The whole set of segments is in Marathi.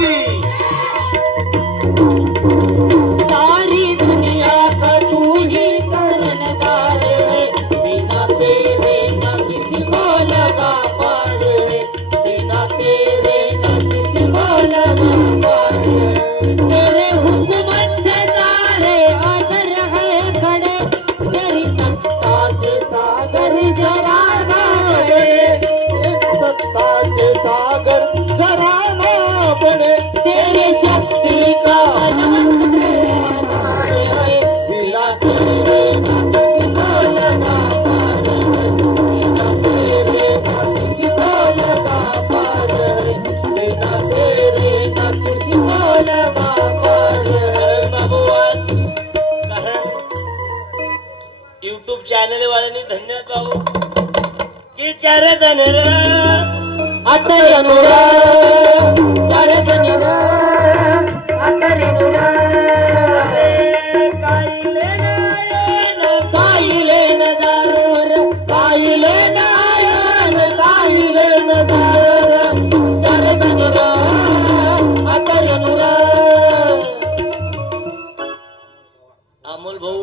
की सारी दुनिया का तू ही कर्णधार है, बिना तेरे न किसी को लगा पार है, बिना तेरे न किसी को लगा पार है। तेरे हुकूमत से सारे अदर है खड़े, तेरी सत्ता से सागर जरा ना बढ़े, सत्ता के सागर जरा ना बढ़े, तेरी शक्ति का अनंत प्रेम है, बिना तेरे न किसी को लगा पार है, बिना तेरे न किसी को लगा पार है, बिना तेरे न किसी को लगा पार है। यूट्यूब चॅनल वाल्यांनी धन्यवाद बाबू की चारे धनर आता अनुरा चार जनुरा आता अनुरा काईले न दारोर काईले न आयन काईले न दारोर चार जनुरा आता अनुरा। अमोल भाऊ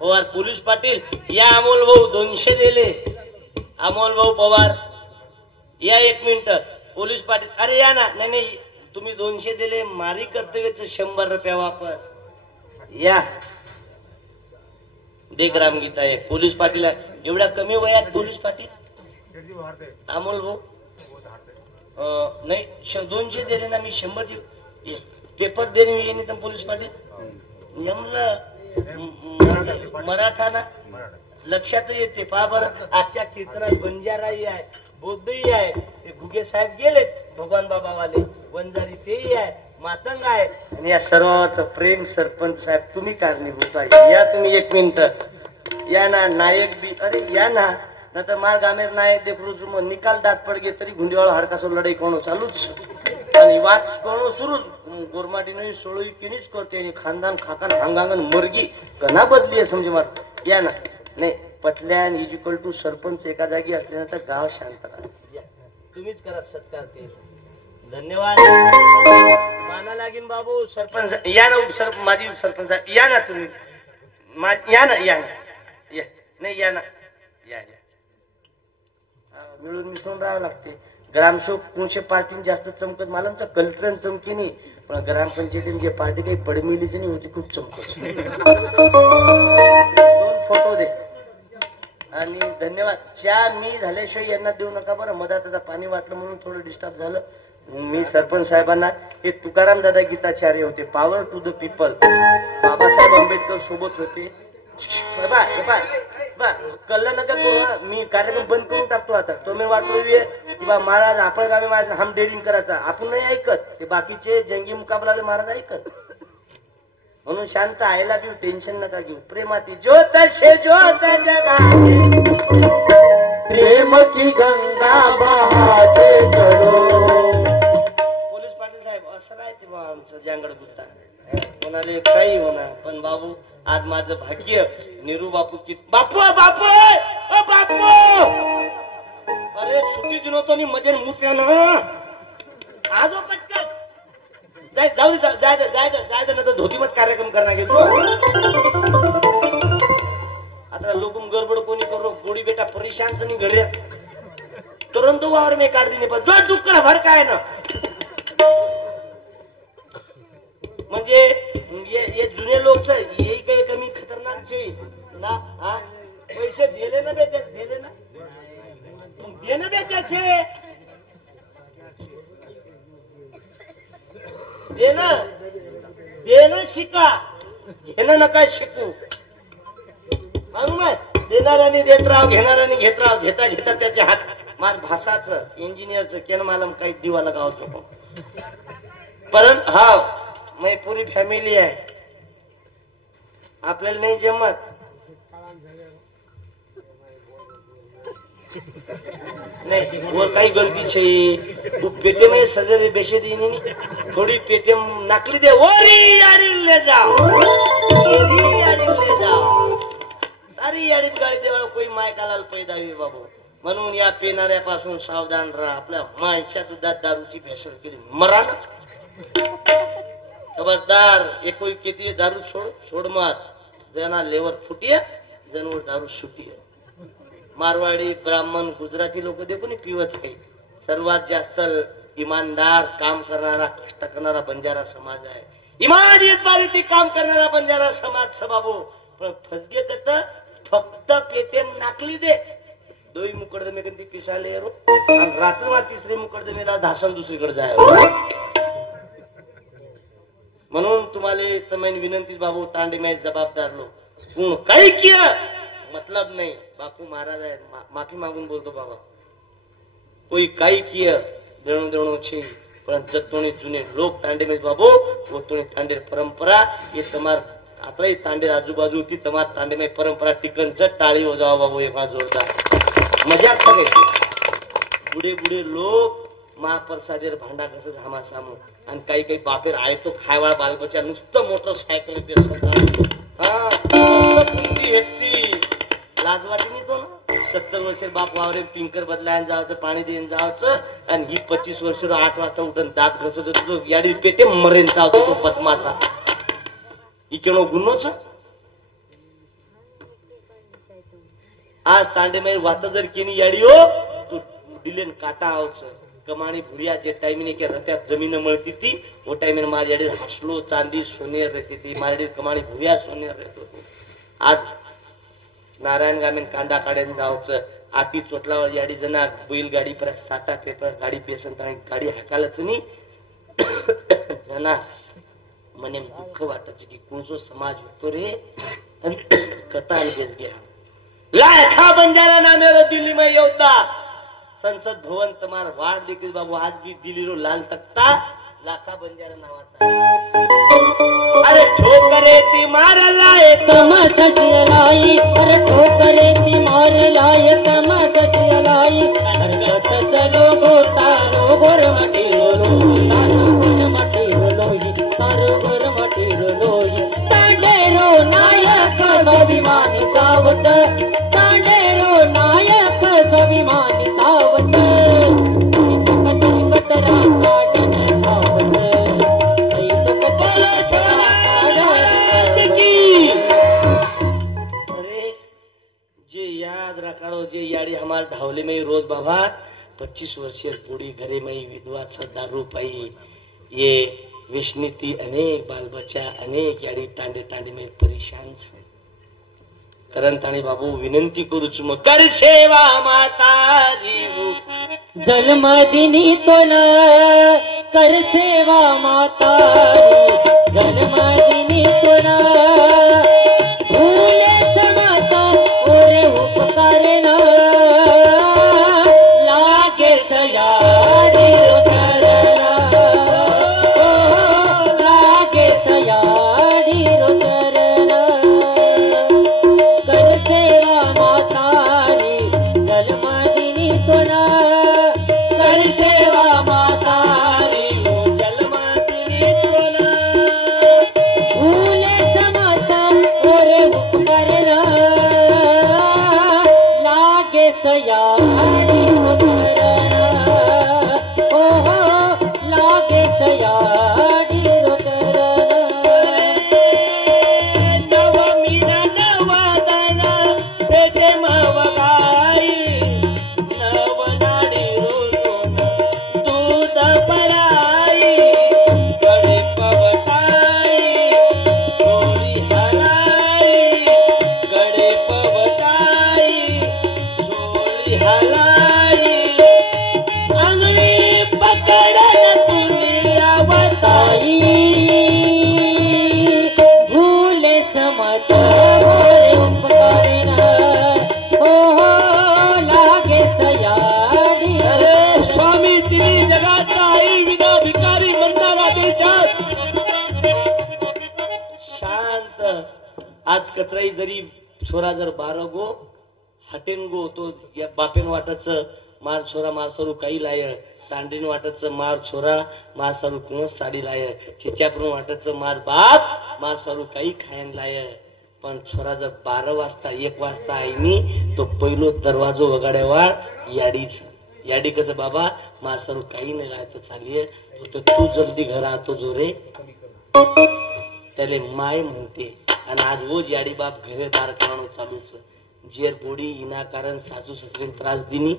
पवार पोलीस पाटील या अमोल भाऊ 200 दिले। अमोल भाऊ पवार या 1 मिनिट पोलीस पाटील अरे या ना नाही नाही तुम्ही 200 दिले मारी कर्तव्याचं 100 रुपया वापस या दे ग्रामगीता आहे पोलीस पाटील एवढ्या कमी वयात पोलीस पाटील अमोल भाऊ नाही 200 दिले ना मी 100 देऊ पेपर देणे येणे तर पोलीस पाटील यमला मराठा ना लक्षात येते पहा बरं आजच्या कीर्तनात बंजाराही आहे बौद्धही आहे ते घुगे साहेब गेलेत भगवान बाबावाले वंजारी तेही आहे मातंग आहे आणि या सर्वात प्रेम सरपंच साहेब तुम्ही कारणीभूत आहे या तुम्ही 1 मिनिट या ना नायक बी अरे या ना नंतर मार गामेर नायक देखो निकाल दात पड गे तरी गुंडीवाळा हडकासो लढाई कोण चालूच आणि वाद कोण सुरू गोरमाटीने सोळी किनीच करते आणि खानदान खाकान हांगांगन मर्गी कना बदली आहे समजे मार या ना नाही पटल्यान इक्वल टू सरपंच एका जागी असल्यानंतर गाव शांत राहते तुम्हीच करा सत्कार ते धन्यवाद माना लागीन बाबू सरपंच या ना माझी सरपंच या ना तुम्ही या ना या नाही या ना या मिळून मिसळून राहावं लागते ग्रामसेवक कोणशे पार्टी जास्त चमकत मला आमचा कल्टरन चमकी नाही पण ग्रामपंचायतीची पार्टी काही पडमिलीची नाही होती खूप चमकत 2 फोटो दे आणि धन्यवाद चहा मी झाल्याशिवाय यांना देऊ नका बरं मधात पाणी वाटलं म्हणून थोडं डिस्टर्ब झालं मी सरपंच साहेबांना हे तुकाराम दादा गीताचार्य होते power to the people Babasaheb Ambedkar सोबत होते कल्ला नका करू मी कार्यक्रम बंद करून टाकतो आता तुम्ही वाटलोय किंवा महाराज आपण गावी महाराज हम डेअरिंग करायचा आपण नाही ऐकत ते बाकीचे जंगी मुकाबला महाराज ऐकत म्हणून शांत आयला देऊ टेन्शन नका घेऊ प्रेमाती ज्योत शे ज्योत जगाते प्रेम की गंगा बहाते चलो पोलीस पाटील साहेब असं राहते बा आमचं जांगड गुत्ता कोणाला काही होणार पण बाबू आज माझं भाग्य निरू बापू की बापू बापू ओ बापू अरे सुट्टी दिन होतो नि मजे मुत्या ना आजो पटकन जाऊ जाय ना तर धोती मत कार्यक्रम करणार घेतो आता लोक गडबड कोणी करो गोडी बेटा परेशान नाही घरी तुरंत वावर मी काढ दिने पण जो दुःख भडकाय ना म्हणजे ये जुने लोक ये काही कमी खतरनाक छे ना हा पैसे दिले ना बेटे दिले ना देणं बेटाचे देणं शिका घेणं नका शिकू म्हणून देणाऱ्याने देत राव घेणाऱ्याने घेत राव घेता घेता त्याचे हात माझ भाषाचं इंजिनियरचं केन मालम काही दिवा लगावतो परंतु हा माझी पुरी फॅमिली आहे आपल्याला नाही जमत नहीं वो कई गलती छे वो पेटे में सजरे बेचे दी नहीं थोड़ी पेटे नकली दे ओरी यारी ले जाओ यारी ले जाओ सारी यारी गाडी देवाला कोई मायकाला पैदा होईल बाबू म्हणून या पेनाऱ्यापासून सावधान राहा आपल्या मायच्या दुधात दारूची भेसळ केली मरण खबरदार एकोई केती दारू छोड़ मत जना लेवर फुटिया जनवर दारू सुटिया मारवाडी ब्राह्मण गुजराती लोक देखो नी पिवच काही सर्वात जास्त इमानदार काम करणारा कष्ट करणारा बंजारा समाज आहे इमानदारीने काम करणारा बंजारा समाज सबाबो पण फसगे कत फक्त पेटेम नाकली दे दोई मुकडदमे कंती पिसाले रो आणि रात्रीमा तिसरे मुकडदमेला धासन दुसरीकडे जाय म्हणून तुम्हाला तमेन विनंती बाबू तांडे में जबाबदार लोग कोण काही किया मतलब नहीं बापू महाराज है माफी मागून बोलतो बाबा कोई काही किया देणो देणो छे पण जतोनी जुने लोक तांडे में बाबू वो तोनी तांडे परंपरा ये तमार आपले तांडे आजूबाजू ती तमार तांडे में परंपरा टिकन च टाळी हो जावा बाबू एक जोरदार मजाक करे बुडे बुडे लोक महाप्रसादेर भांडा कसं झामा सामू आणि काही काही बापेर आहे तो खायवाळ बालबच्चा नुसतं मोटरसायकल ते लाज वाटी नाही तो ना 70 वर्ष बाप वावरे पिंकर बदलायला जायचं पाणी देऊन जायचं आणि ही 25 वर्ष 8 वाजता उठून दात घसत होतो याडी पेटे मरेन चावतो तो पद्माचा इकडे गुन्होच आज तांडे में वात जर केनी याडी हो तो दिलेन काटा आवच कमाणी भुरिया जे टाइमिंग के रत्यात जमीन मळती थी वो टाइमिंग माझ्याकडे हसलो चांदी सोनेर रहती थी माझ्याकडे कमाणी भुरिया सोनेर रहतो आज नारायण गामेन कांदा काढेन जावचं आटी चोटलावर याडी जना बैल गाडी पर साटा पेपर गाडी बेसन गाडी हाकालच नाही जना मने दुःख वाटायचं की कोणसो समाज होतो रे कताल बेस गया लाखा बंजारा नामेरो दिल्ली में योद्धा संसद भवन तुम्हार वाढ देखील बाबू आज भी दिल्ली रो लाल तख्ता लाखा बंजारा नावाचा अरे ठोकरे ती मार लाए तमाशा लाई अरे ठोकरे ती मार लाए तमाशा लाई हरकत चलो गोतारो गोर मटी लोई तारो गोर मटी लोई तांडेरो नायक स्वाभिमानी सावत तांडेरो नायक स्वाभिमानी सावत कटरा काटने सावत जे याडी हमारे ढावले में रोज बाबा 25 वर्षीय बूढ़ी घरे में विधवा दारू पाई ये विष्णुती अनेक बाल बच्चा अनेक याडी टांडे टांडे में परेशान करन ताणी बाबू विनंती करू चुम कर सेवा माता जीव जन्म दिनी तो न कर सेवा माता जन्म दिनी तो न भूले समाता ओरे उपकार न लागे सयारी रोचरना लागे सयारी रोचरना कर सेवा माता रे जन्म दिनी तो न कर सेवा माता रे जन्म दिनी तो न भूले समाता ओरे उपकार न लागे सयारी रोचरना ओहो लागे सयारी रोचरना नवमी नवदाना पेटे मवगाई नवनाडी रोजोन दूध पराई गडे पवटाई चोरी हलाई गडे पवटाई चोरी हलाई अंगली पकडन तुम्ही आवताई भूले समत मोरे उपकारेन ओहो लागे सयाडी अरे स्वामी तिली जगाचा आई विना भिकारी म्हणणारा देशात शांत आज कतराई जरी छोरा जर 12 गो हटेन गो तो या बापेन वाटच मार छोरा मार सरू काही लाय तांडीन वाटच मार छोरा मार सरू कोण साडी लाय चिच्याकडून वाटच मार बाप मार सरू काही खायन लाय पण छोरा जर 12 वाजता 1 वाजता आईनी तो पहिलो दरवाजो वगाड्यावाळ याडीच याडी कसं बाबा मासरू काही नाही राहायचं चाललीये फक्त तू जल्दी घर आतो जो रे त्याले माय म्हणते आणि आज रोज याडी बाप घरेदार करणं चालूच जेर बोडी इनाकारण सासू ससरेन त्रास दिनी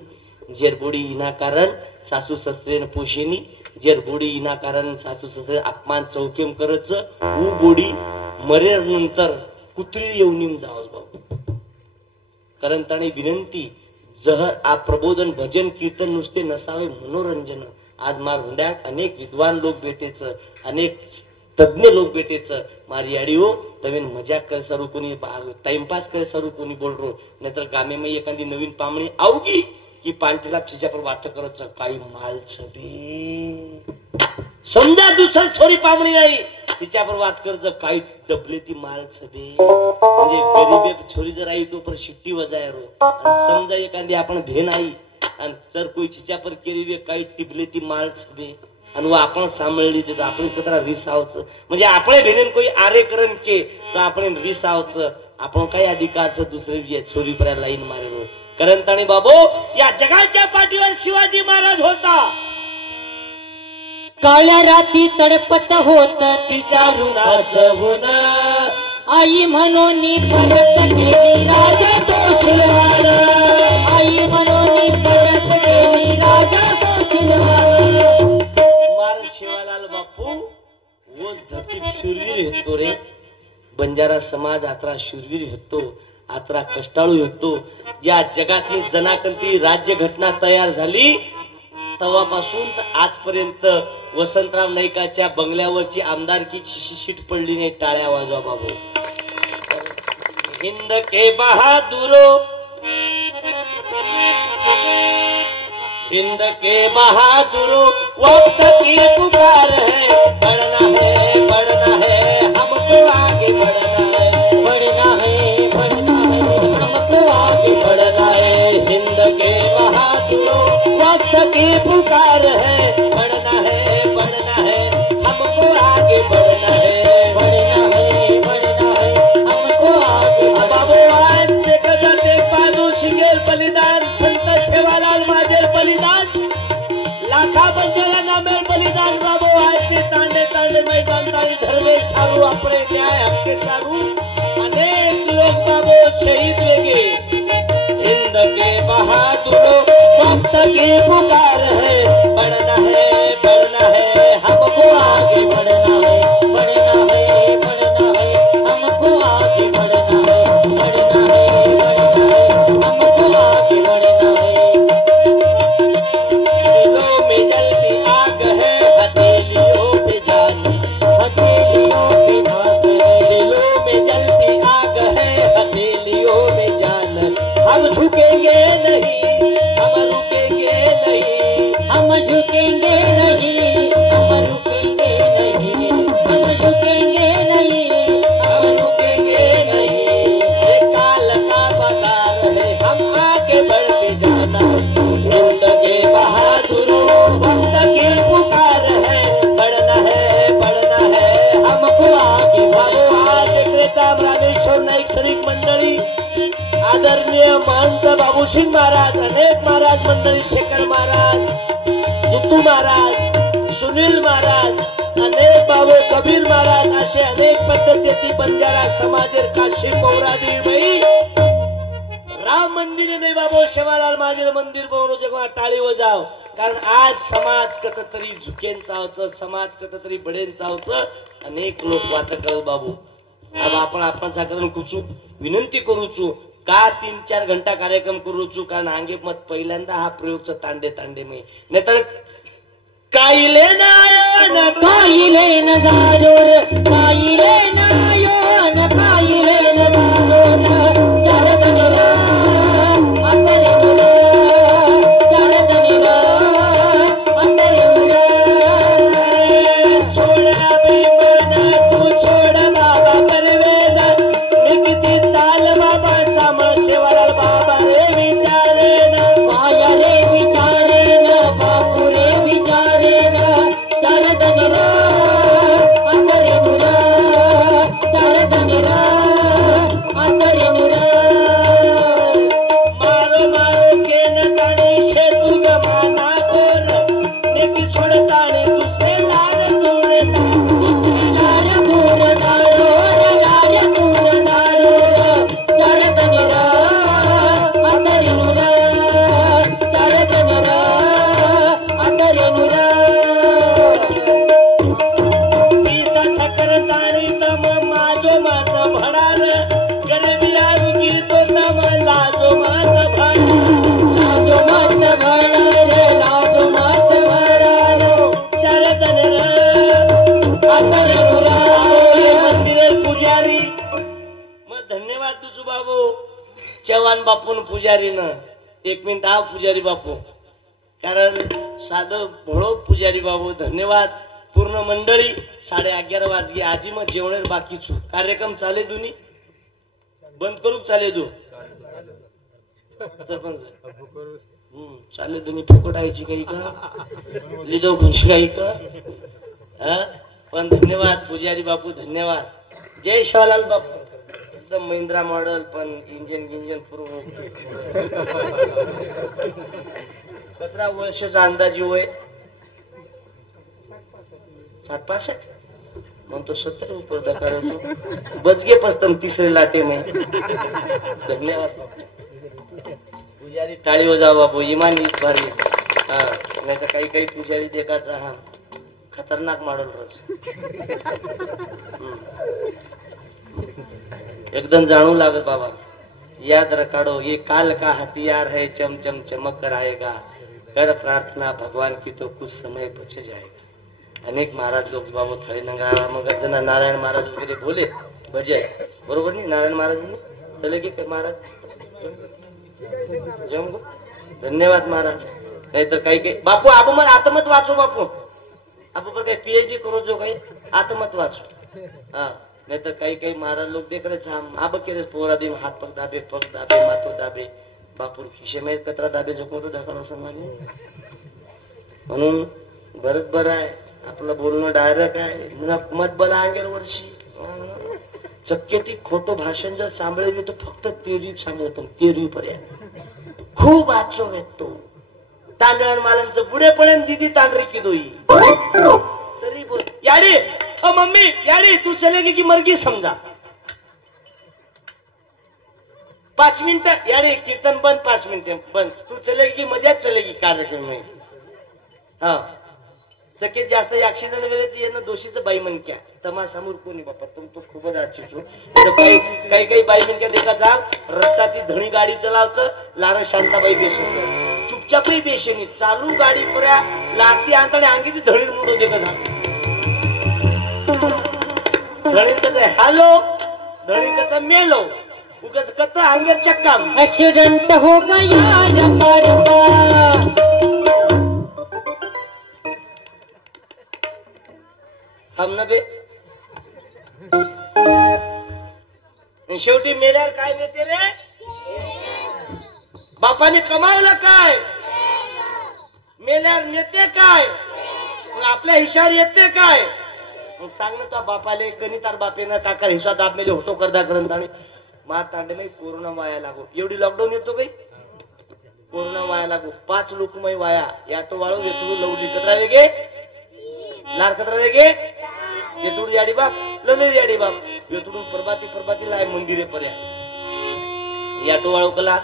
जेर बोडी इनाकारण सासू ससरेन पोशेनी जेर बोडी इनाकारण सासू ससरे अपमान चौकेम करच ऊ बोडी मरे नंतर कुत्री येऊन जावं बाबू कारण त्याने विनंती जहर आ प्रबोधन भजन कीर्तन नुसते नसावे मनोरंजन आज मार हुंड्यात अनेक विद्वान लोक भेटेच अनेक तज्ञ लोक भेटेच मारी याडी हो तवे मजाक कर सरू कोणी टाइमपास कर सरू कोणी बोल रो नाहीतर गामे में एखादी नवीन पामणी आवगी की पांटीला खिच्या पर वाट करत काही माल छबी समजा दुसरी छोरी पामणी नाही तिच्यावर वाट करत काही डबले ती माल छबी म्हणजे गरीब छोरी जर आई तो पर शिट्टी वजाय रो आणि समजा एखादी आपण भेन आई आणि जर कोई चिच्या पर केली काही टिपले ती माल छबी आणि आपण सांभाळली तर आपण कतरा रिसावच म्हणजे आपण भेनेन कोई आरेकरण के तर आपण रिसावच आपण काही अधिकारचं दुसरे छोरी पर्यंत लाईन मारेलो कारण ताणे बाबू या जगाच्या पाठीवर शिवाजी महाराज होता काळ्या राती तडपत होत तिच्या ऋणाचं गुण आई म्हणून परत केली राजा तो शिलवाड आई म्हणून परत केली राजा तो शिलवाड मार शिवालाल बापू वो धरती शूरवीर होतो रे बंजारा समाज आत्रा शूरवीर होतो आत्रा कष्टाळू होतो या जगातली जनाकंती राज्य घटना तयार झाली तेव्हापासून आजपर्यंत वसंतराव नाईकाच्या बंगल्यावरची आमदारकीची शिशीट पडली नाही टाळ्या वाजवा बाबू हिंद के बहादुरो हिंद के बहादुरो वक्त की पुकार है बढ़ना है हमको आगे बढ़ना है बढ़ना है हमको आगे बढ़ना है हिंद के बहादुरो वक्त की पुकार है बढ़ना है हमको आगे बढ़ना है हमको आगे बाबू आज देखा जाते बाजू शिगेल बलिदान संत सेवालाल माझे बलिदान लाखा बंजारा नामे बलिदान बाबू आज के तांडे तांडे मैदान तारी धर्मे सारू अपने न्याय हक्के सारू अनेक लोग बाबू शहीद लेगे हिंद के बहादुरों वक्त की पुकार है बढ़ना है हमको आगे बढ़ना है हमको आगे बढ़ना है हमको आगे बढ़ना है दिलों में जलती आग है हथेलियों पे जान हथेलियों पे जान दिलों में जलती आग है हथेलियों में जान हम झुकेंगे नहीं हम रुकेंगे नहीं हम झुकेंगे नहीं हम रुकेंगे नहीं हम झुकेंगे नहीं हम रुकेंगे नहीं ये काल का बाजार है हम आगे बढ़ के जाना हिंद के बहादुरों वक्त की पुकार है बढ़ना है हमको आगे बढ़ो आज क्रेता रामेश्वर नाईक शरीफ मंडळी आदरणीय महंत बाबूसिंग महाराज अनेक महाराज मंडळी शेखर महाराज जितू महाराज सुनील महाराज अनेक बाबू कबीर महाराज असे अनेक पद्धतीची बंजारा समाजेर काशी पौरादी बाई राम मंदिर नाही बाबू शेवालाल माझे मंदिर बोरो जगवा टाळी वजाव कारण आज समाज कत तरी झुकेन चावचं समाज कत तरी बडेन चावचं अनेक लोक वाट करत बाबू अब आपण साखर कुचू विनंती करूचू का 3-4 घंटा कार्यक्रम करूचू कारण आंगे मत पहिल्यांदा हा प्रयोगचा तांडे में नाहीतर काईले नायन काईले न गारोर काईले नायन काईले न गारोर जरदनिरा अंतरिमुरा जरदनिरा अंतरिमुरा छोड़ा बेमना तू छोड़ा बाबा बनवेदा निकती ताल बाबा सामा शेवालाल बाबा रे विचारे ना माया रे विचारे न बापू रे विचारे न जरदनिरा अंतरिमुरा जरदनिरा अंतरिमुरा आपण पुजारीनं 1 मिनिट हा पुजारी बापू, कारण साधं भोळो पुजारी बाबू धन्यवाद. पूर्ण मंडळी 11:30 वाजले. आजी मग जेवण बाकीच कार्यक्रम चाले दोन्ही बंद करू चाले दो चाले दोन्ही फुकट आयची काही का लिडो खुशी काही का. पण धन्यवाद पुजारी बापू धन्यवाद. जय शिवलाल बापू. एकदम महिंद्रा मॉडेल पण इंजन पूर्ण 17 वर्षाचा अंदाजी वय 60-65 म्हणतो 70 ऊपर दकार होतो बचगे पस्तम तिसरे लाटे में. धन्यवाद पुजारी टाळी हो जाओ बापू इमान इस भारी. नाही तर काही पुजारी देखाचा हा खतरनाक मॉडल रोज एकदम जानू लागत बाबा. याद रखाड़ो ये काल का हथियार है, चम चम चमक कर आएगा. कर प्रार्थना भगवान की तो कुछ समय बच जाएगा. अनेक महाराज लोग बाबू थळे नंगा मग जना नारायण महाराज वगैरे बोले बजे बरोबर नाही. नारायण महाराजांनी चले की महाराज जमगो. धन्यवाद महाराज. नाही तर काही बापू आपण मग आता मत वाचो बापू. आपण पण काही PhD करो जो काही आता मत वाचो. हा नहीं तो कई महाराज लोग देख रहे थे. आब के पूरा दिन हाथ पग दाबे माथो दाबे बापूर खिशे में कचरा दाबे जो तो दाखल समाज म्हणून बरच बरं आहे. आपलं बोलणं डायरेक्ट आहे. मत बला अंगेर वर्षी चक्के ती खोटं भाषण जर सांभाळले तो फक्त 13 सांगतो 13 पर्यंत खूप आचो भेटतो. तांदळान मालांचं पुढेपर्यंत दिदी तांडरी की दोई तरी बोल याडी ओ मम्मी याडी तू चलेगी की मरगी समझा. 5 मिनट याडी कीर्तन बंद 5 मिनट बंद. तू चलेगी की मजाच चलेगी कार्यक्रम में. हा सगळ्यात जास्त ऍक्सिडेंट वेळेची यांना दोषीचं बाई म्हण क्या समासमोर कोणी बापा तुम तो खूपच आठवतो. काही बाई म्हणक्या देखाचा रस्ता ती धणी गाडी चलावचं लार शांताबाई बेसन चुपचापही बेशनी चालू गाडी पर्या लागती अंतणे अंगी ती धणी मुडो देखा जा. धणीचं हॅलो धणीचं मेलो उगाच कत अंगेर चक्काम एक्सीडेंट हो गया. हम न बे शेवटी मेल्यावर काय देते रे. बापाने कमावलं काय मेल्यावर नेते काय आपल्या हिशावर येते काय. सांग ना बापाले कणी तार बापेनं टाका हिशा दाब मेले होतो करदा करत आणि मा तांडे नाही कोरोना वाया लागो. एवढी लॉकडाऊन येतो काही कोरोना वाया लागो. 5 लोक मै वाया याटो वाळू येतो लवली कतरा वेगे लार कतरा वेगे येतुड याडी बाप लवली याडी बाप येतुडून परबाती लाय मंदिरे पर्या याटो वाळू कला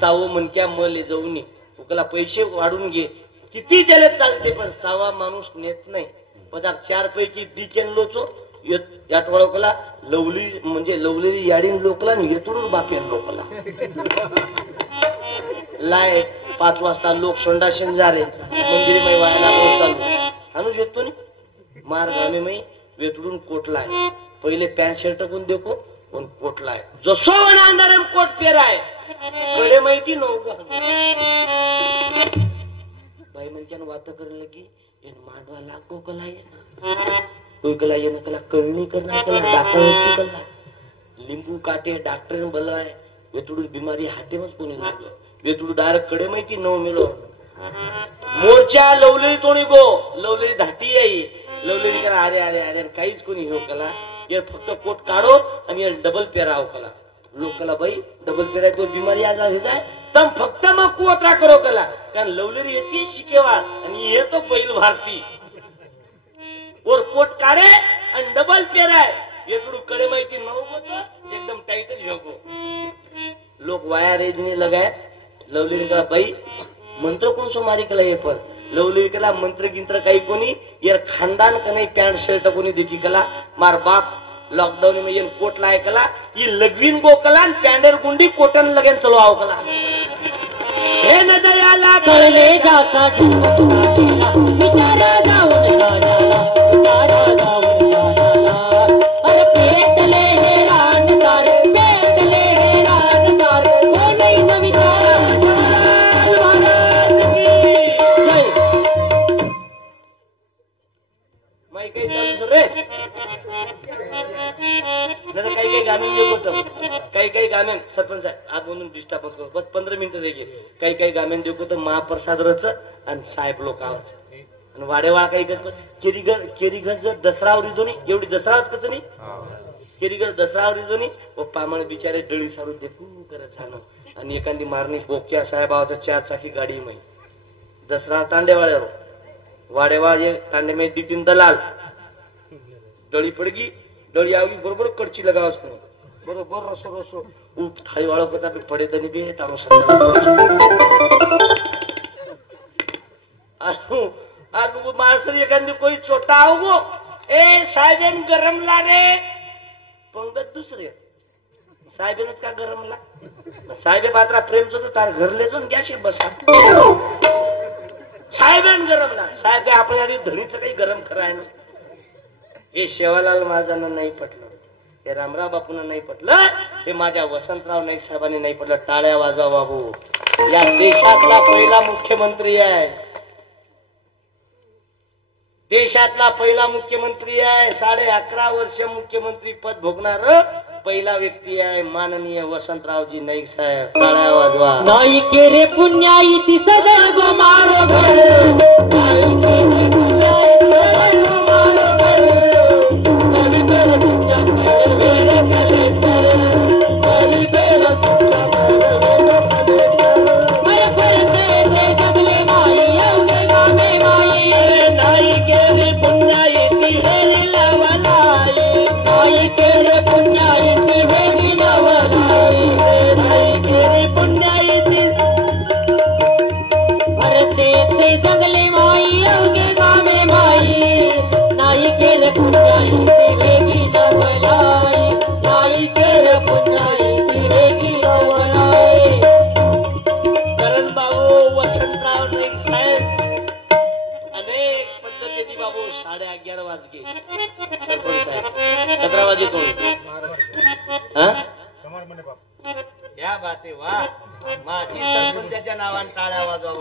सावो मनक्या मले जाऊन उकला पैसे वाढून घे किती त्याला चालते पण 6वा माणूस नेत नाही. 4 पैकी दिकेन लोचो याटवाळोकला लवली म्हणजे लवलेली याडीन लोकला येतुडून बापेन लोकला लाईट 5 वाजता लोक संडाशन जा रे मंदिर मै वायाला चालू अनुज येतो नी मार्ग आम्ही मै वेतुडून कोटलाय. पहिले पॅन्ट शर्ट कोण देखो कोण कोटलाय जसो अंधारे कोट पेराय कडे माहिती नव्हतं. बाई म्हणक्यान वात करायला लगी मांडवा लागो कला कोई कला ये कला कळणी करना कला डाक्टर कला लिंबू काटे डॉक्टर बोलवाय वेतुडू बीमारी हाते मच कोणी लागलो वेतुडू डायरेक्ट कडे माहिती न मिलो मोर्चा लवलेली तोणी गो लवलेली धाटी आई लवलेली करा अरे अरे अरे काहीच कोणी हो कला ये फक्त कोट काढो आणि ये डबल पेराव कला लोकला बाई डबल पेराय तो बीमारी आज हे जाय तम फक्त मग कोटरा करो कला कारण लवलेली येते शिकेवाळ आणि हे तो बैल भारती और कोट काढे आणि डबल पेराय येतुडू कडे माहिती न होतो एकदम टाइटच झोको. लोक वाया रेजने लगाय लवलेली कला बाई मंत्र कोण सो मारी कला ये पर लवलेली कला मंत्र गिंत्र काही कोणी यार खानदान का नाही पॅन्ट शर्ट कोणी देखी कला मार बाप लॉकडाउन में ये कोट लाए कला ये लगवीन गो कला पॅन्डर गुंडी कोटन लगेन चलो आओ कला हे न दयाला कळले जाता विचारा जाऊन अरे पेटले हे रानदार पेटले हे रानदार ओ नाही नवी आज म्हणून डिस्टर्बन्स करू बस 15 मिनिटं देगे काही काही गामेन देखो तर महाप्रसाद रच आणि साहेब लोक आवाज आणि वाडेवाळा काही केरीघर जर दसरावर येतो नाही एवढी दसराच कच नाही केरीघर दसरावर येतो नाही पप्पा म्हणे बिचारे डळी सारू देखू करत झालं आणि एखादी मारणी बोक्या साहेबाचं 4 चाकी गाडी माही दसरा तांडेवाड्यावर वाडेवाळ जे तांडे में 2-3 दलाल डळी पडगी डळी आवी बरोबर कडची लगावस बरोबर रसो रसो उप थाई वाळो कचा पे पडे तनी बे तारो आगु मासरी एखादी कोई छोटा आओ ए साहेबन गरमला रे पंगत दुसरे साहेबनच का गरमला साहेब पात्रा प्रेमचं तर तार घरले जाऊन गॅशी बसा साहेबन गरमला साहेब आपण आणि धणीचं काही गरम कराय ना हे शेवालाल महाराजांना नाही पटलं हे रामराव बापूंना नाही पटलं हे माझ्या वसंतराव नाईक साहेबांनी नाही पटलं टाळ्या वाजवा बाबू या देशातला पहिला मुख्यमंत्री आहे देशातला पहिला मुख्यमंत्री आहे 11.5 वर्ष मुख्यमंत्री पद भोगणार पहिला व्यक्ती आहे माननीय वसंतरावजी नाईक साहेब टाळ्या वाजवा नाही के रे पुण्याई ती सदैव मारो घर नाही के रे पुण्याई सदैव मारो घर कभी तेरा तुझ्या वेळ करे कभी तेरा तुझ्या मैं करते रे जगले माई अवघे गामे माई नाही के रे पुण्याई ती वेळ लावलाई नाही के रे पुण्याई ती वेळ लावलाई नाही के रे पुण्याई ती भरते ते जगले माई अवघे गामे माई नाही के रे पुण्याई ती वेळ लावलाई नाही के रे पुण्याई ती वेळ लावलाई करण बाबू वसंतराव नाईक साहेब अनेक पद्धतीने बाबू 11:30 वाजगे सरपंच साहेब 17 वाजे कोण या बाते वा माझी सरपंचाच्या नावाने टाळ्या वाजवा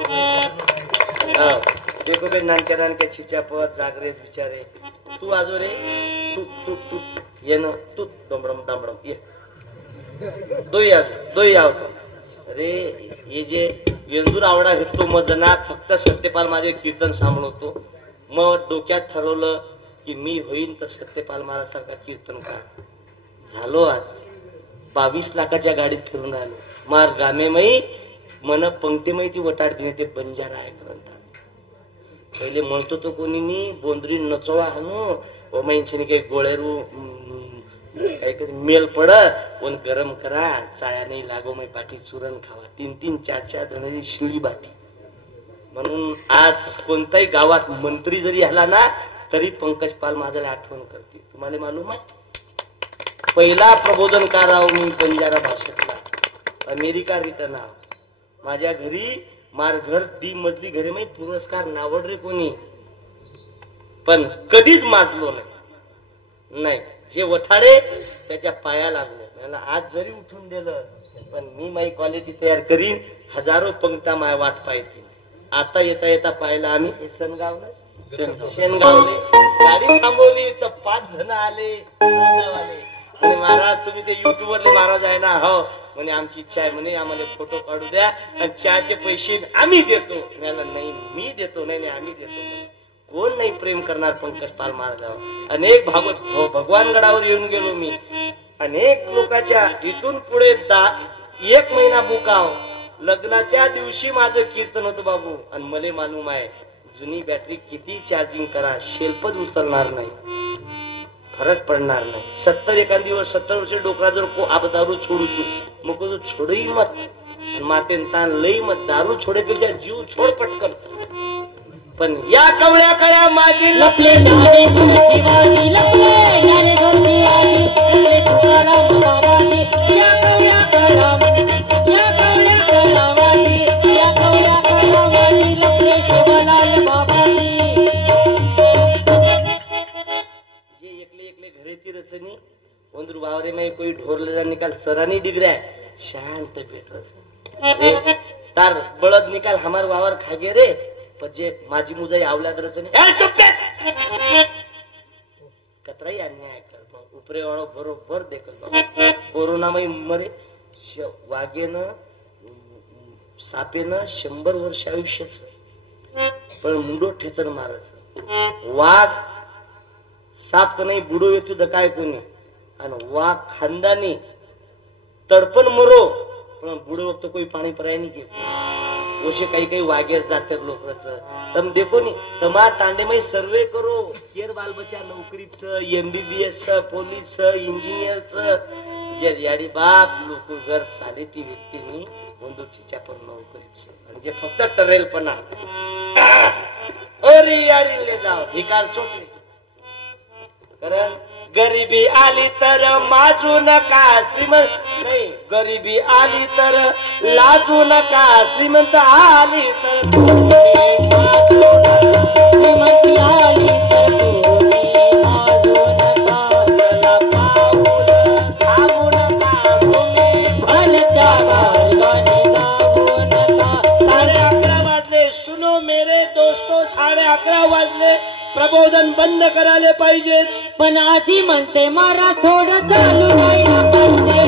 देखो बे नानक्या नानक्या छिच्यापत जागरेच विचारे तू आजो रे तू तू ये ना तू डोंबडम डांबडम ये दोई आवतो अरे हे जे वेंदूर आवडा घेतो मग जना फक्त सत्यपाल माझे कीर्तन सांभाळतो मग डोक्यात ठरवलं की मी होईन तर सत्यपाल महाराजसारखा कीर्तन का झालो आज 22 लाखाच्या गाडीत फिरून आलो मार गामे मई मन पंक्तीमय ती वटाडती ते बंजारा आहे ग्रंथ पहिले म्हणतो तो कोणी बोंदरी नचवा हाणू ओमाईंचे काही गोळेरू काही मेल पड कोण गरम करा चाया नाही लागो मै पाठी चुरण खावा 3-3 4-4 धनरी शिळी बाटी म्हणून आज कोणत्याही गावात मंत्री जरी आला ना तरी पंकज पाल माझ्याला आठवण करते तुम्हाला मालूम आहे पहिला प्रबोधनकार आहो मी बंजारा भाषेतला अमेरिका रिटर्न आहो माझ्या घरी मार घर 3 मजली घरे मै पुरस्कार नावड रे कोणी पण कधीच माजलो नाही जे वठाडे त्याच्या पाया लागले मला आज जरी उठून दिलं पण मी माझी क्वालिटी तयार करीन हजारो पंक्ता माय वाट पाहतील आता येता येता पाहिला आम्ही शेनगावले गाडी थांबवली तर 5 जण आले आणि महाराज तुम्ही ते युट्यूब वरले महाराज आहे ना हो म्हणे आमची इच्छा आहे म्हणे आम्हाला फोटो काढू द्या आणि चहाचे पैसे आम्ही देतो मला नाही मी देतो नाही आम्ही देतो म्हणे कोण नाही प्रेम करणार पंकज पाल महाराजावर अनेक भगवानगडावर येऊन गेलो मी अनेक लोकांच्या इथून पुढे 1 महिना बुकाव लग्नाच्या दिवशी माझं कीर्तन होतं बाबू आणि मले मालूम आहे जुनी बॅटरी किती चार्जिंग करा शेल्पच उचलणार नाही फरक पडणार नाही 70 एखादी दिवस 70 वर्ष डोकरा जर को आप दारू छोडू मग तो छोडही मत माते तान लई मत दारू छोडेपेक्षा जीव छोड पटकन पण या कवळ्या कळ्या माझी लपले नारे शिवाजी लपले यारे घरची आई लपले तुकाराम बाबांनी या कवळ्या कळ्या या कवळ्या कळ्या वाली या कवळ्या कळ्या वाली लपले शिवलाल बाबांनी जे एकले घरे ती रचनी वंदरू बावरे में कोई ढोरले निकाल सरानी डिग्र्या शांत भेट तार बळद निकाल हमार वावर खागे रे जे माझी मुजाई आवल्या रचनी कतराई अन्याय कर उपरे वाळो बरोबर देखल कोरोना में मरे वाघेनं सापेनं 100 वर्ष आयुष्याच पण मुंडो ठेचण मारायचं. वाघ साप नाही बुडो येतो तर काय कोणी आणि वाघ खानदानी तडपण मरो पण बुडो वक्त कोई पाणी पराय नहीं घेत. ओशे काही काही वाघेर जाते लोकच तम देखो नी तमा तांडे में सर्वे करो केर बाल बच्चा नौकरीच MBBS पोलीस इंजिनियरच जे याडी बाप लोक घर साले ती व्यक्तीनी बंदूकच्या पण नोकरीच म्हणजे फक्त टरेलपणा. अरे याडी ले जाओ भिकार चोटले कारण गरीबी आली तर माजू नका श्रीमंत नाही गरीबी आली तर लाजू नका श्रीमंत आली तर श्रीमंती आली तर माजू नका त्याला पाऊल थांबू नका तुम्ही भलत्या मार्गाने जाऊ नका. 11:30 वाजले. सुनो मेरे दोस्तों 11:30 वाजले. प्रबोधन बंद करायला पाहिजे पण आधी म्हणते मारा थोडं चालू राहिला पाहिजे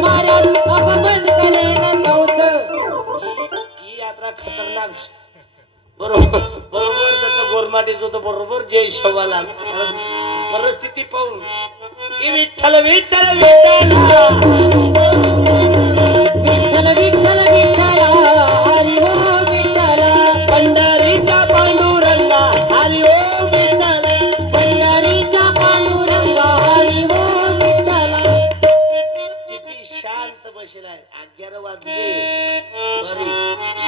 मारा बंद करायला नव्हतं. ही यात्रा खतरनाक बरोबर बरोबर त्याचं गोरमाटीच होतं बरोबर जय शवाला परिस्थिती पाहून विठ्ठल विठ्ठल विठ्ठल विठ्ठल विठ्ठला हरी हो विठ्ठला पंढरीच्या पांडुरंगा हरी ओ विठ्ठल पंढरीच्या पांडुरंगा हरी हो विठ्ठला. किती शांत बसलाय. 11 वाजले सॉरी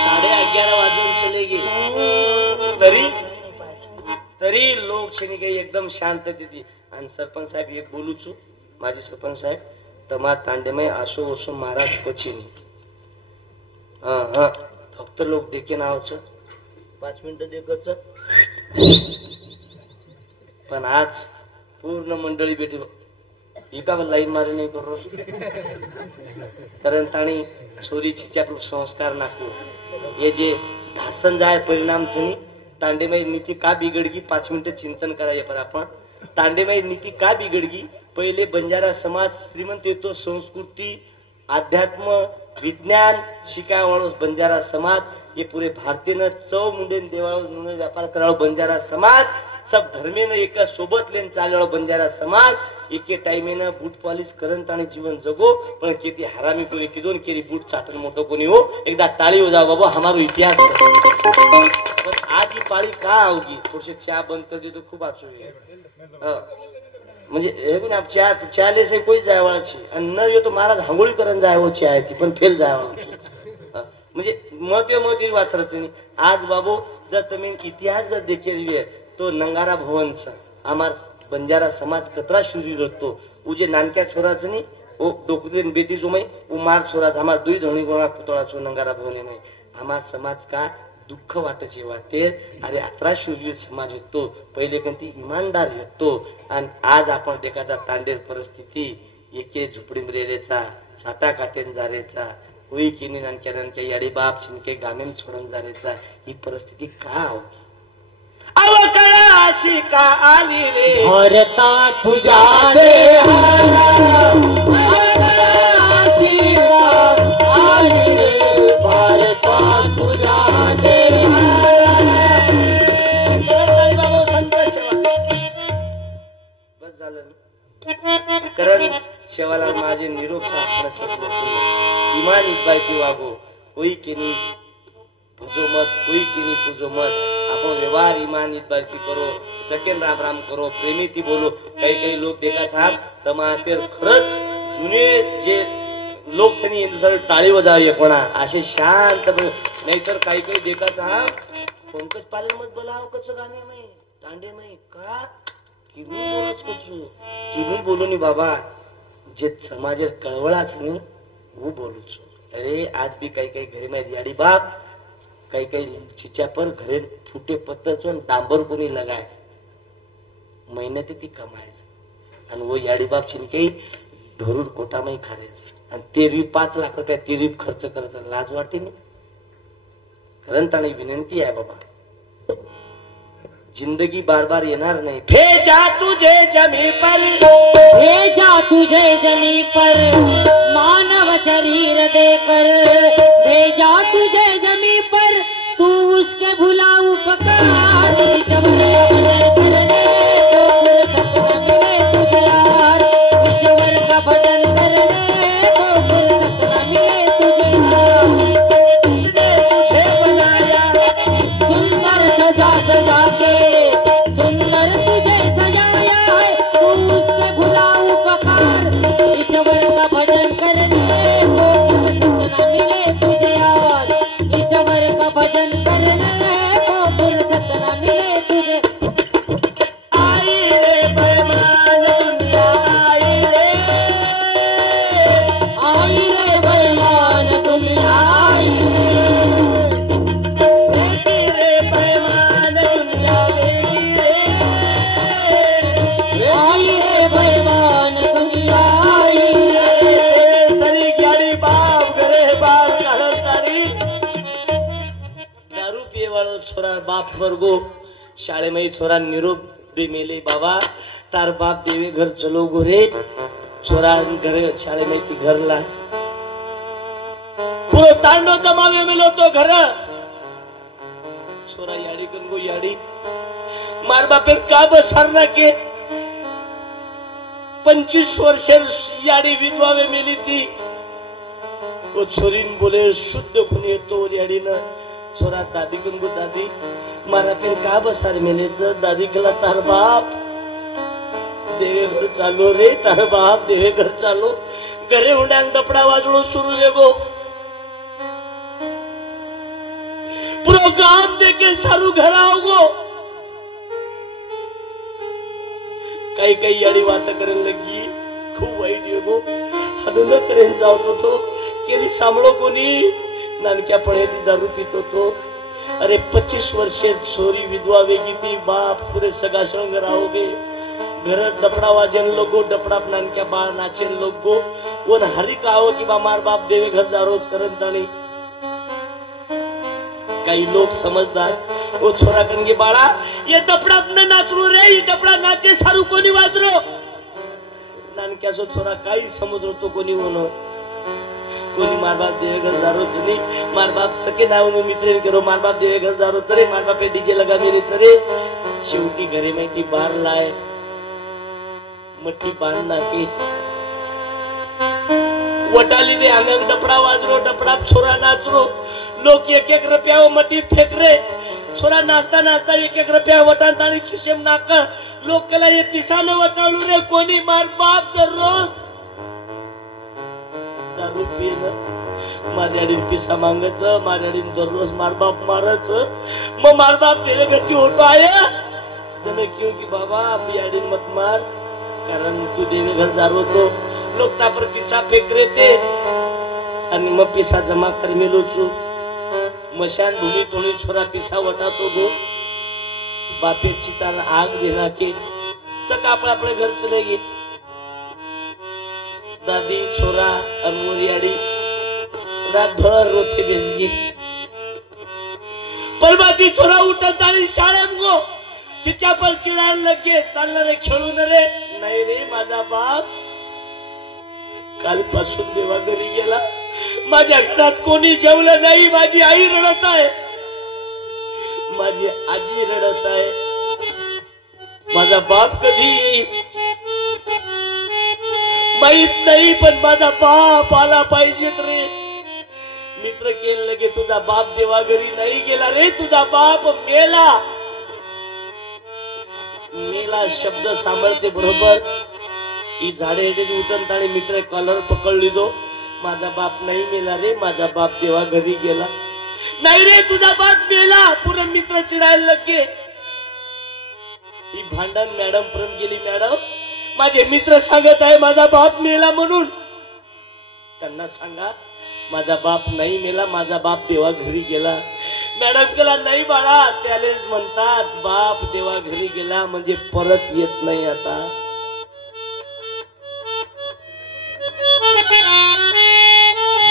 11:30 वाजून चले गे तरी लोक काही एकदम शांत तिथे. आणि सरपंच साहेब एक बोलूचू माझे सरपंच साहेब तमा तांडेमय आशो ओशो महाराज पछिनी फक्त लोक देखे नावच 5 मिनिटं देखच पण आज पूर्ण मंडळी भेटी एका लाईन मारे नाही करू कारण ताणी छोरीची आपलं संस्कार नासलो हे जे भाषण जाय परिणाम झाली तांडेमय नीती का बिघडगी 5 मिनिटं चिंतन करायचे पण आपण तांडेमय नीती का बिघडगी. पहिले बंजारा समाज श्रीमंत येतो संस्कृती अध्यात्म विज्ञान शिकायवाळो बंजारा समाज ये पूरे भारतीय न चौ मुंडे देवाळ व्यापार करावं बंजारा समाज सब धर्मेनं एका सोबत लेन चालवळ बंजारा समाज एके टाइमेनं बूट पॉलिश करंत आणि जीवन जगो पण किती हरामी को एकी दोन केली बूट चाटण मोठं कोणी हो एकदा टाळी हो जाओ बाबा हमारो इतिहास. पण आज ही पाळी का आवगी थोडसे चहा बंद कर दे तो खूप आचू म्हणजे हे पण चहा लेसे कोई जायवाची आणि न येतो तो महाराज हांगोळी करून जायवाची आहे ती पण फेल जायवाची म्हणजे मत वाचरच नाही. आज बाबू जर तुम्ही इतिहास जर देखील तो नंगारा भवनचा आम्हा बंजारा समाज कतरा शुरू होतो उजे नानक्या छोराचं नाही ओ डोकरीन बेटी जो मै वो मार छोराचा आम्हा दुई धोणी गोळा पुतळा छो नंगारा भवने नाही. आम्हा समाज का दुःख वाटचे वाटते अरे 11 शूरवीर समाज येतो पहिले कोणती इमानदार येतो आणि आज आपण देखाचा तांडेर परिस्थिती एके झुपडीमरेचा साटा काटेन जारेचा होई किनी नानक्या याडी बाप छिनके गामेन छोडून जारेचा ही परिस्थिती का होती अवकळाशी का आली रे हरता तुझ्या देहाला हरताची का आली रे भारता तुझ्या देहाला. बस झालं कारण शेवाला माझे निरोप सापडत इमान इकबाल की वागो कोई केनी पुजो मत कोई केनी पुजो मत आपण व्यवहार इमान इकबाल की करो सकेन राम राम करो प्रेमी ती बोलो. काही लोक देखा छान तमातेर खरंच जुने जे लोक सनी दुसरं टाळी वाजावी कोणा असे शांत नाहीतर काही देखा छान पंकज पालन मत बोलाव कच गाणे मै तांडे मै का किमी बोलच कचू किमी बोलू नी बाबा जे समाजेर कळवळाच नाही वो बोलूच. अरे आज भी काही घरी माहिती याडी बाप काही चिच्या पर घरे फुटे पत्तर डांबर कोणी लगाय मेहनत ती कमायच आणि वो याडी बाप छिनके ढोरून कोटामाई खायचं आणि तेरवी 5 लाख रुपया तेरवी खर्च करायचा लाज वाटते नाही. कारण ताणी विनंती आहे बाबा जिंदगी बार बार येणार नाही। भेजा तुझे जमी पर, भेजा तुझे जमी पर मानव शरीर देकर, भेजा तुझे जमी पर तू उसके भुला उपकार, ईश्वर का भजन करने को फुर्सत न मिले तुझे यार, ईश्वर का भजन करने को फुर्सत न मिले तुझे, तुझे बनाया सुंदर सजा सजा के, सुंदर तुझे सजाया है तू उसके भुला उपकार, ईश्वर का भजन करने को फुर्सत न मिले तुझे यार, ईश्वर का भजन करने को फुर्सत न मिले तुझे। आई रे बेईमान दुनिया आई रे, आई रे बेईमान दुनिया आई बेटी रे बेईमान दुनिया बेटी रे, आई रे बेईमान दुनिया आई सरी गाड़ी बाप घरे बाप काढो सारी। दारू पिए वाळो छोरा बाप वर्गो शाळेमध्ये छोरा निरोप दे मेले बाबा तार बाप देवे घर चलो गोरे, छोरा घरे शाळेमध्ये घरला पुरो तांडो जमावे मेलो तो घर, छोरा याडी गंगो याडी मार बापे का बसारना के 25 वर्ष याडी विधवावे मेली ती, वो छोरीन बोले शुद्ध खून येतो याडीनं, छोरा दादी गंगो दादी मारा पेन का बसार मेलेच, दादी गला तार बाप देवे घर चालो रे, तार बाप देवे घर चालो, घरे हुंड्यांग डपडा वाजवणं सुरू लेगो, पुरो गाम देखे सारू घर आओगो, काही काही याडी वात करेन लगी खूप वाईट येगो, हनुन करेन जावतो तो केली सांभळो कोणी, नानक्या पळेती दारू पितो तो, अरे 25 वर्षे छोरी विधवा वेगी थी, बाप पूरे सगा श्रृंग राहोगे, घर डपड़ा वाजन लोगो, डपड़ा नानक्या बाळ नाचेन लोगो, वन हरी काहो की बा मार बाप देवे घर दारोज करन ताणी। काही लोग समजदार वो छोरा कनगे बाळा ये डपड़ा न नाचरो रे, ये डपड़ा नाचे सारू कोणी वाजरो, नानक्याचो छोरा काही समजरो तो कोणी होनो, कोणी मार बाप देवे घर दारोज नाही, मार बाप सके नाव मित्र करो, मार बाप देवे घर दारो चरे, मार बाप डीजे लगा मेरे चरे, शेवटी घरे माहिती बार लाय मठी बांधना के वटाली दे अंगण डपड़ा वाजरो, डपड़ा छोरा नाचरो, लोग 1-1 रुपया वो मटी फेंक रे, छोरा नाचता नाचता 1-1 रुपया वटान ताणी खिशेम नाक, लोक कला ये पिसाने वटाळू रे, कोणी मार बाप दररोज दारू पिणं, माझ्याडीन पिसा मागच, माझ्याडीन दररोज मार बाप मारच, मग मार बाप तेरे घरची होतो आया जमे क्यों की बाबा आप याडीन मत मार, कारण तू देवे घर जारो तो लोक तापर पिसा फेक रे ते, आणि मग पिसा जमा कर मेलो चू मशान भूमी कोणी छोरा पिसा वटातो गो, बापे चिताना आग देना के सका आपले घर चले गे, दादी छोरा अनमोरियाड़ी रात भर रोते बेस गे, परबाती छोरा उठत आणि शाळेत गो तिच्या पर चिडायला लगे, चालणार रे खेळून रे, नाही रे माझा बाप कालपासून देवा घरी गेला, माझ्या घरात कोणी जेवलं नाही, माझी आई रडत आहे, माझी आजी रडत आहे, माझा बाप कधी येईल माहित नाही, पण माझा बाप आला पाहिजे रे। मित्र केल लगे तुझा बाप देवा घरी नाही गेला रे, तुझा बाप मेला, मेला शब्द सांभाळते बरोबर ही झाडे उठन ताणी मित्र कॉलर पकडली दो, माझा बाप नाही मेला रे, माझा बाप देवा घरी गेला, नाही रे तुझा बाप मेला, पुरे मित्र चिडायला लगे, ही भांडण मॅडम पर्यंत गेली, मॅडम माझे मित्र सांगत आहे माझा बाप मेला म्हणून, त्यांना सांगा माझा बाप नाही मेला, माझा बाप देवा घरी गेला, मॅडम केला नाही बाळा, त्यालेच म्हणतात बाप देवा घरी गेला म्हणजे परत येत नाही, आता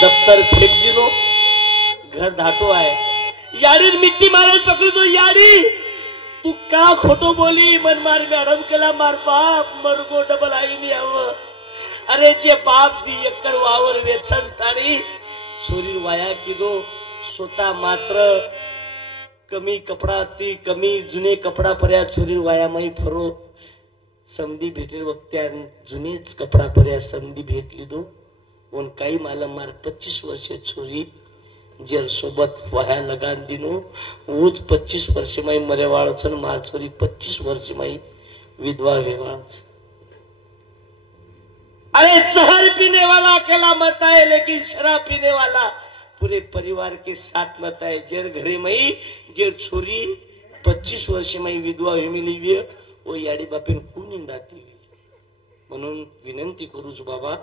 दफ्तर फेक दिलो, घर धाटो आहे, याडी मिट्टी मारायला पकडतो, याडी तू का खोटो बोली मन मार मॅडम केला मार बाप मरगो डबल आईने यावं अरे जे बाप दी एकर वावर वेचन ताणी शरीर वाया किदो स्वतः मात्र कमी कपडा ती कमी जुने कपडा पर्या शरीर वाया माई फरो संधी भेटेल वक्त्या जुनेच कपडा पर्या संधी भेटली दो उन काही माला मार 25 वर्षे छोरी जेल सोबत वाया लगान दिनो ऊच 25 वर्ष माई मरेवाळचन मार छोरी 25 वर्ष माई विधवा वेवाळच अरे जहर पीने वाला अकेला मरता है लेकिन शराब पीने वाला पूरे परिवार के साथ मरता है जेर घरे मई जेर छोरी 25 वर्ष माई विधवा मिली वो याडी बापेन कुणी राहते म्हणून विनंती करूच बाबा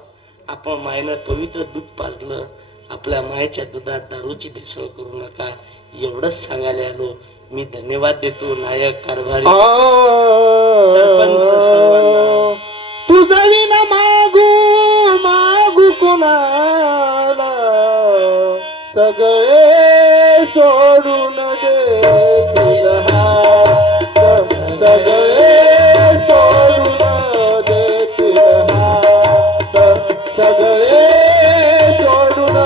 आपण मायनं पवित्र दूध पाजलं आपल्या मायेच्या दुधात दारूची भेसळ करू नका एवढंच सांगायला आलो मी धन्यवाद देतो नायक कारभारी तुझं विना मागू मागू कोणाला सगळे सोडून देतील हात सगळे सोडून देतील हात सगळे सोडून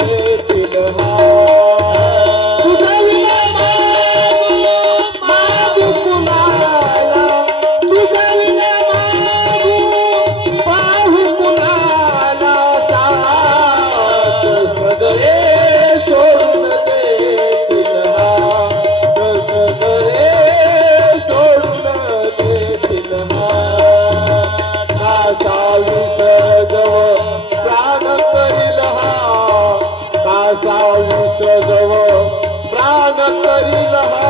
देतील हात तुझं विना मागू कुणाला तुझं विना मागू पाहू कुणाला साथ सगळे सोडून देतील हात सगळे सोडून देतील हात कासावी सजव प्राण करील हा कासावी सजव प्राण करील हा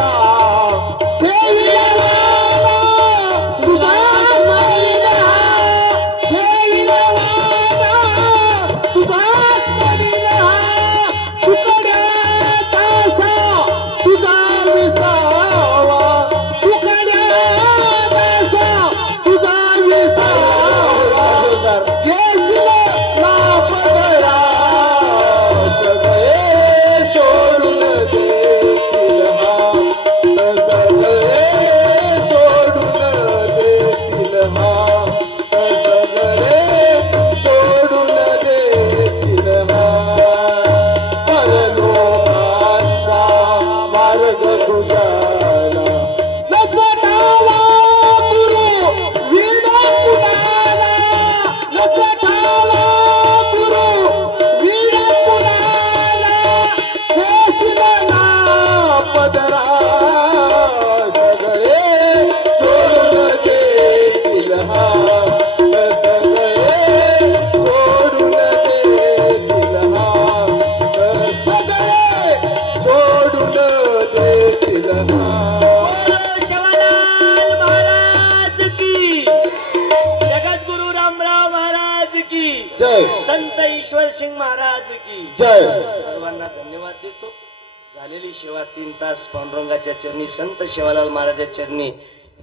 संत ईश्वर सिंह महाराज की जय सर्वांना धन्यवाद देतो झालेली सेवा 3 तास पांडुरंगाच्या चरणी संत शिवालाल महाराजांच्या चरणी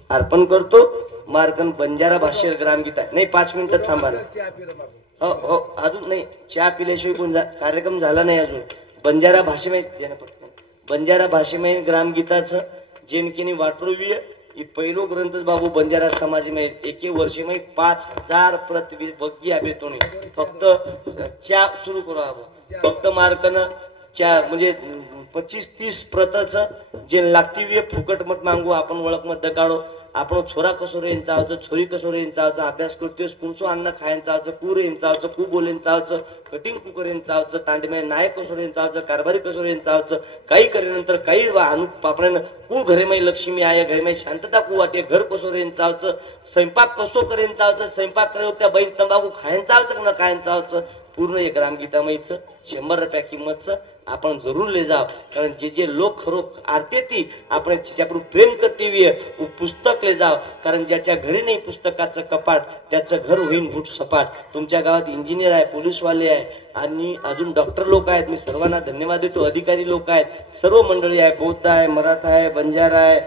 अर्पण करतो मार्गन बंजारा भाषेर ग्रामगीता नाही 5 मिनिटं थांबा हो हो अजून नाही चहा पिल्याशिवाय कोण कार्यक्रम झाला नाही अजून बंजारा भाषेमध्ये बंजारा भाषेमध्ये ग्रामगीताचं जेनकीने वाटरोवी ये पहिलो ग्रंथ बाबू बंजारा समाज में एके वर्षे में 5000 प्रत बग्गी आबेतो नाही फक्त च्या सुरू करू आपण फक्त मार्कन च्या म्हणजे 25-30 प्रतच जे लागती फुकट मत मागू आपण ओळख मध्ये काढो आपण छोरा कसोरे यांचा छोरी कसोरे यांचा अभ्यास करतोय कुणसो अन्न खायचा कूर यांचा कू बोलेंचा कटिंग कुकर यांचा तांडमे नायक कसोरे यांचा कारभारी कसोरे यांचा काही करेनंतर काही पापड्यानं कू घरे मै लक्ष्मी आहे घरे मै शांतता कू वाटे घर कसोरे यांचा स्वयंपाक कसो करेंचा स्वयंपाक करे त्या बैल तंबाखू खायचा न खायचा पूर्ण एक रामगीतामयीचं 100 रुपया किंमतचं आपण जरूर ले जाव कारण जे जे लोक खरो आरते ती आपण त्याच्याकडून प्रेम करते पुस्तक ले जाव कारण ज्याच्या घरी नाही पुस्तकाचं कपाट त्याचं घर होईल भूट सपाट तुमच्या गावात इंजिनियर आहे पोलीसवाले आहे आणि अजून डॉक्टर लोक आहेत मी सर्वांना धन्यवाद देतो अधिकारी लोक आहेत सर्व मंडळी आहे बौद्ध आहे मराठा आहे बंजारा आहे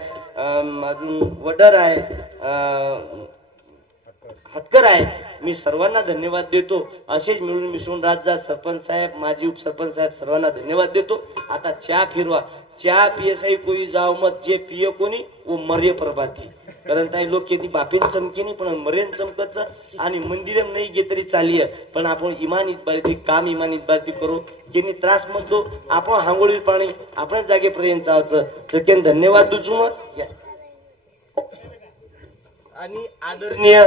अजून वडर आहे हतकर आहे मी सर्वांना धन्यवाद देतो असेच मिळून मिसळून राहत जा सरपंच साहेब माजी उपसरपंच साहेब सर्वांना धन्यवाद देतो आता चहा फिरवा चा पिए सही कोई जाओ मत जे पिए कोणी वो मरे परबाती कारण ताई लोक किती बापेन चमके नाही पण मरेन चमकच आणि मंदिर नाही गे तरी चालिये पण आपण इमानित बारती काम इमानित बारती करू ज्यांनी त्रास म्हणतो आपण हांगोळी पाणी आपण जागेपर्यंत जायचं तर त्यांना धन्यवाद तुझू मग आणि आदरणीय